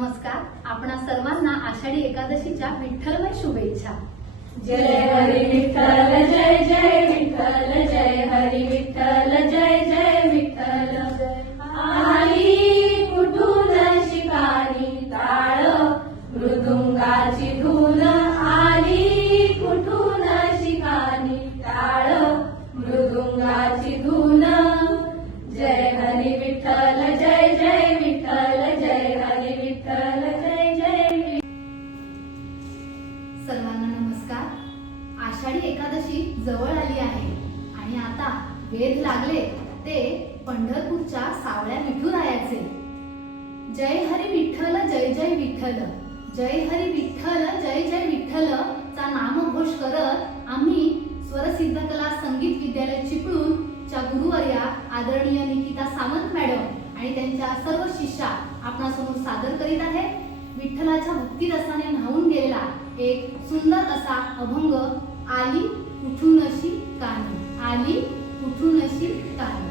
नमस्कार. आपणा सर्वांना आषाढी एकादशीच्या विठ्ठलमय शुभेच्छा. जय हरी विठ्ठल जय जय विठ्ठल जय हरी विठ्ठल जय जय विठ्ठल. आली कुठून शिकारी टाळ मृदुंगाची धून. आली कुठून शिकारी टाळ मृदुंगाची धून. जय हरी विठ्ठल जय जय विठ्ठल जय हरी विठ्ठल जय जय. सर्वांना नमस्कार. आषाढी एकादशी जवळ आली आहे आणि आता वेध लागले ते पंढरपूरच्या सावळ्या विठुरायाचे. जय हरी विठ्ठल जय जय विठ्ठल, जय हरी विठ्ठल जय जय विठ्ठल चा नामघोष करत आम्ही स्वरसिद्ध कला संगीत विद्यालय चिपळूण च्या गुरुवर्या आदरणीय निकिता सावंत मॅडम आणि त्यांच्या सर्व शिष्या आपणासमोर सादर करीत आहेत. विठ्ठलाच्या भक्तिरसाने न्हावून गेलेला एक सुंदर असा अभंग. आली कुठून अशी कानी, आली कुठून अशी कानी.